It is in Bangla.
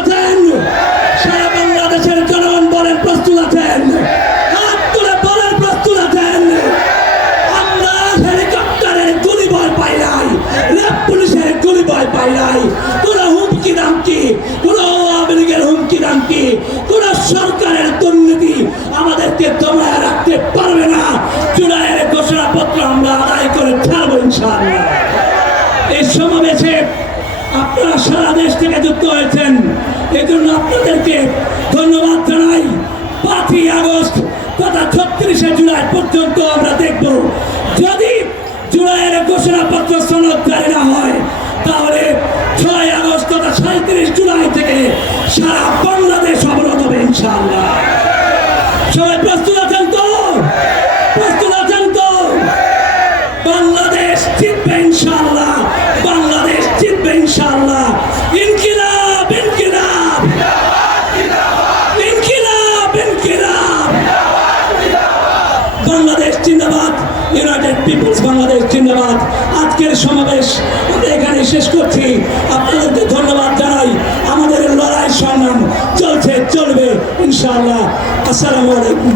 আছেন? সারা বাংলাদেশের জনগণ বলেন প্রস্তুত আছেন। হাত তুলে আমরা হুমকি দামকি কোন সরকারের দুর্নীতি আমাদেরকে দমায় রাখতে পারবে না। জুলাইয়ের ঘোষণাপত্র আমরা আদায় করে ছাড়বো ইনশাআল্লাহ। এই সমাবেশে আপনারা সারা দেশ থেকে যুক্ত হয়েছেন। এই জন্য আপনাদেরকে ধন্যবাদ জানাই। পাঁচই আগস্ট তথা ছত্রিশে জুলাই পর্যন্ত আমরা দেখব। যদি জুলাইয়ের ঘোষণাপত্র সনদ জারি না হয়, তাহলে ছয় আগস্ট তথা সাঁত্রিশ জুলাই থেকে সারা বাংলাদেশ অবরোধ হবে ইনশাআল্লাহ। সবাই প্রস্তুত আছেন তো? প্রস্তুত আছেন তো? বাংলাদেশ জিতবে ইনশাআল্লাহ বাংলাদেশ জিতবে ইনশাআল্লাহ ইনকিলাব ইনকিলাব ইনকিলাব ইনকিলাব বাংলাদেশ জিন্দাবাদ ইউনাইটেড পিপলস বাংলাদেশ জিন্দাবাদ। আজকের সমাবেশ আমরা এখানে শেষ করছি। আপনাদেরকে ধন্যবাদ জানাই। আমাদের লড়াই সংগ্রাম চলছে, চলবে, ইনশাআল্লাহ। আসসালামু আলাইকুম।